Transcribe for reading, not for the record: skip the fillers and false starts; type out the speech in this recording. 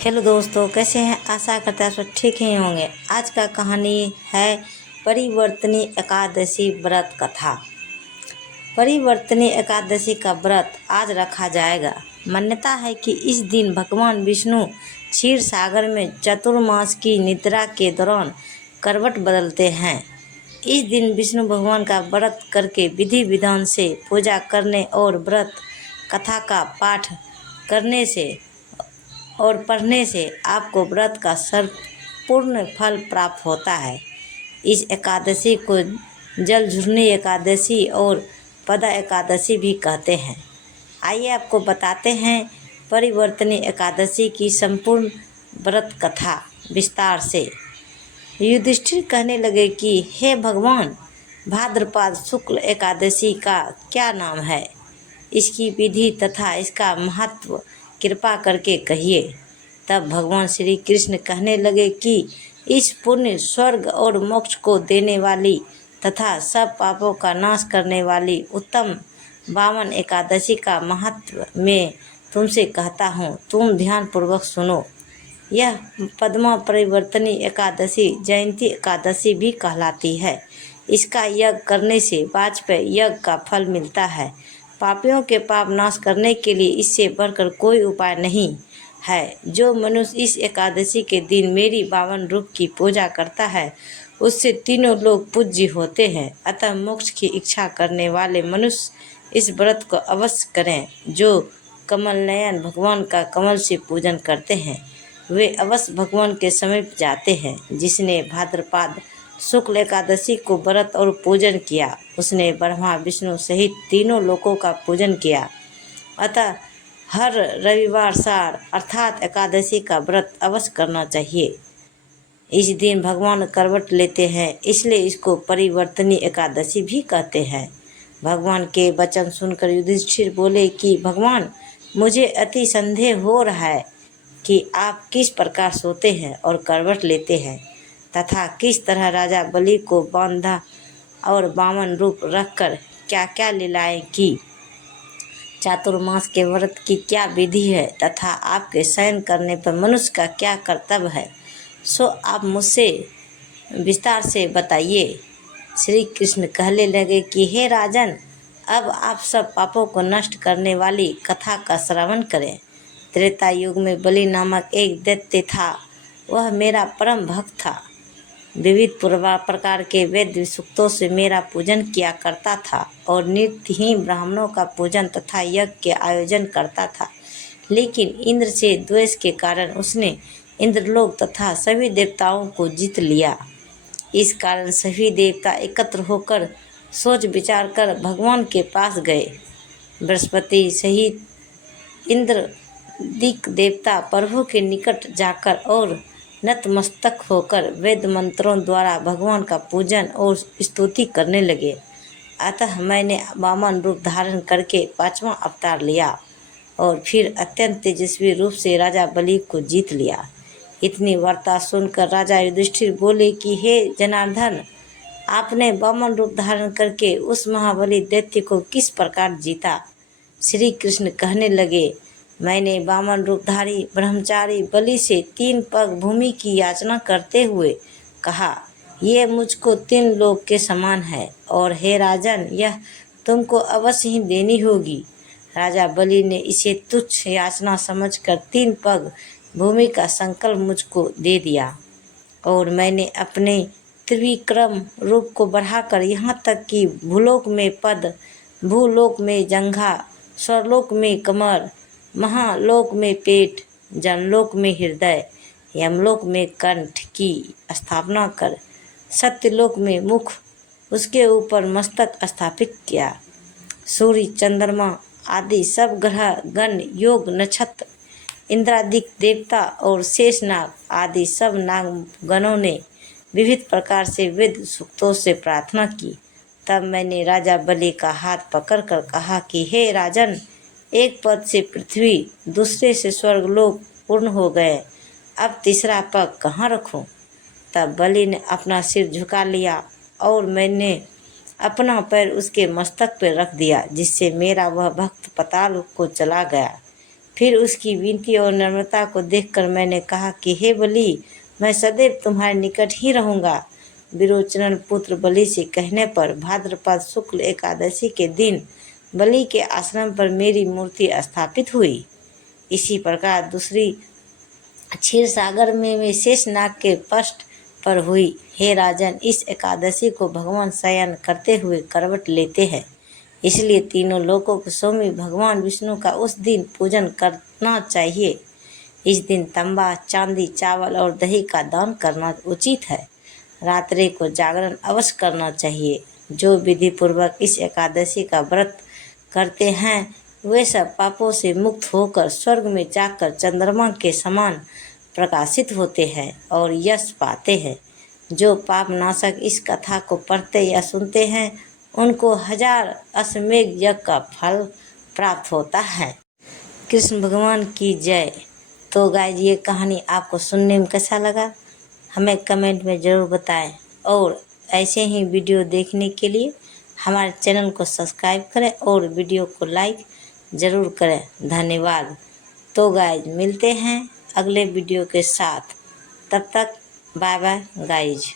Hello दोस्तों, कैसे हैं? आशा करते हैं सब ठीक ही होंगे। आज का कहानी है परिवर्तनी एकादशी व्रत कथा। परिवर्तनी एकादशी का व्रत आज रखा जाएगा। मान्यता है कि इस दिन भगवान विष्णु क्षीर सागर में चतुर्मास की निद्रा के दौरान करवट बदलते हैं। इस दिन विष्णु भगवान का व्रत करके विधि विधान से पूजा करने और व्रत कथा का पाठ करने से और पढ़ने से आपको व्रत का संपूर्ण फल प्राप्त होता है। इस एकादशी को जलझुर्णी एकादशी और पदा एकादशी भी कहते हैं। आइए आपको बताते हैं परिवर्तनी एकादशी की संपूर्ण व्रत कथा विस्तार से। युधिष्ठिर कहने लगे कि हे भगवान, भाद्रपद शुक्ल एकादशी का क्या नाम है? इसकी विधि तथा इसका महत्व कृपा करके कहिए। तब भगवान श्री कृष्ण कहने लगे कि इस पुण्य, स्वर्ग और मोक्ष को देने वाली तथा सब पापों का नाश करने वाली उत्तम वामन एकादशी का महत्व मैं तुमसे कहता हूँ, तुम ध्यानपूर्वक सुनो। यह पद्मा परिवर्तनी एकादशी जयंती एकादशी भी कहलाती है। इसका यज्ञ करने से वाजपेयी यज्ञ का फल मिलता है। पापियों के पाप नाश करने के लिए इससे बढ़कर कोई उपाय नहीं है। जो मनुष्य इस एकादशी के दिन मेरी बावन रूप की पूजा करता है, उससे तीनों लोग पूज्य होते हैं। अतः मोक्ष की इच्छा करने वाले मनुष्य इस व्रत को अवश्य करें। जो कमल नयन भगवान का कमल से पूजन करते हैं, वे अवश्य भगवान के समीप जाते हैं। जिसने भाद्रपद शुक्ल एकादशी को व्रत और पूजन किया, उसने ब्रह्मा विष्णु सहित तीनों लोकों का पूजन किया। अतः हर रविवार सार अर्थात एकादशी का व्रत अवश्य करना चाहिए। इस दिन भगवान करवट लेते हैं, इसलिए इसको परिवर्तनी एकादशी भी कहते हैं। भगवान के वचन सुनकर युधिष्ठिर बोले कि भगवान, मुझे अति संदेह हो रहा है कि आप किस प्रकार सोते हैं और करवट लेते हैं तथा किस तरह राजा बलि को बांधा और वामन रूप रखकर क्या क्या लीलाएं की। चातुर्मास के व्रत की क्या विधि है तथा आपके शयन करने पर मनुष्य का क्या कर्तव्य है, सो आप मुझसे विस्तार से बताइए। श्री कृष्ण कहने लगे कि हे राजन, अब आप सब पापों को नष्ट करने वाली कथा का श्रवण करें। त्रेता युग में बलि नामक एक दैत्य था। वह मेरा परम भक्त था। विविध प्रकार के वेद सूक्तों से मेरा पूजन किया करता था और नित्य ही ब्राह्मणों का पूजन तथा यज्ञ के आयोजन करता था। लेकिन इंद्र से द्वेष के कारण उसने इंद्रलोक तथा सभी देवताओं को जीत लिया। इस कारण सभी देवता एकत्र होकर सोच विचार कर भगवान के पास गए। बृहस्पति सहित इंद्र दिक देवता प्रभु के निकट जाकर और नतमस्तक होकर वेद मंत्रों द्वारा भगवान का पूजन और स्तुति करने लगे। अतः मैंने वामन रूप धारण करके 5वां अवतार लिया और फिर अत्यंत तेजस्वी रूप से राजा बलि को जीत लिया। इतनी वार्ता सुनकर राजा युधिष्ठिर बोले कि हे जनार्दन, आपने वामन रूप धारण करके उस महाबली दैत्य को किस प्रकार जीता? श्री कृष्ण कहने लगे, मैंने वामन रूपधारी ब्रह्मचारी बलि से 3 पग भूमि की याचना करते हुए कहा, ये मुझको 3 लोक के समान है और हे राजन, यह तुमको अवश्य ही देनी होगी। राजा बलि ने इसे तुच्छ याचना समझकर 3 पग भूमि का संकल्प मुझको दे दिया और मैंने अपने त्रिविक्रम रूप को बढ़ाकर यहाँ तक कि भूलोक में पद, भूलोक में जंघा, स्वर्लोक में कमर, महालोक में पेट, जनलोक में हृदय, यमलोक में कंठ की स्थापना कर सत्यलोक में मुख, उसके ऊपर मस्तक स्थापित किया। सूर्य, चंद्रमा आदि सब ग्रह गण, योग, नक्षत्र, इंद्रादिक देवता और शेषनाग आदि सब नाग गणों ने विविध प्रकार से वेद सूक्तों से प्रार्थना की। तब मैंने राजा बलि का हाथ पकड़कर कहा कि हे राजन, एक पद से पृथ्वी, दूसरे से स्वर्गलोक पूर्ण हो गए, अब तीसरा पग कहाँ रखूं? तब बलि ने अपना सिर झुका लिया और मैंने अपना पैर उसके मस्तक पर रख दिया, जिससे मेरा वह भक्त पाताल को चला गया। फिर उसकी विनती और नम्रता को देखकर मैंने कहा कि हे बलि, मैं सदैव तुम्हारे निकट ही रहूँगा। विरोचन पुत्र बलि से कहने पर भाद्रपद शुक्ल एकादशी के दिन बलि के आश्रम पर मेरी मूर्ति स्थापित हुई। इसी प्रकार दूसरी क्षीर सागर में शेषनाग के पृष्ठ पर हुई। हे राजन, इस एकादशी को भगवान शयन करते हुए करवट लेते हैं, इसलिए तीनों लोकों के स्वामी भगवान विष्णु का उस दिन पूजन करना चाहिए। इस दिन तांबा, चांदी, चावल और दही का दान करना उचित है। रात्रि को जागरण अवश्य करना चाहिए। जो विधि पूर्वक इस एकादशी का व्रत करते हैं वे सब पापों से मुक्त होकर स्वर्ग में जाकर चंद्रमा के समान प्रकाशित होते हैं और यश पाते हैं। जो पाप नाशक इस कथा को पढ़ते या सुनते हैं उनको 1000 अश्वमेध यज्ञ का फल प्राप्त होता है। कृष्ण भगवान की जय। तो गाइज, ये कहानी आपको सुनने में कैसा लगा हमें कमेंट में ज़रूर बताएं और ऐसे ही वीडियो देखने के लिए हमारे चैनल को सब्सक्राइब करें और वीडियो को लाइक ज़रूर करें। धन्यवाद। तो गाइज, मिलते हैं अगले वीडियो के साथ। तब तक बाय बाय गाइज।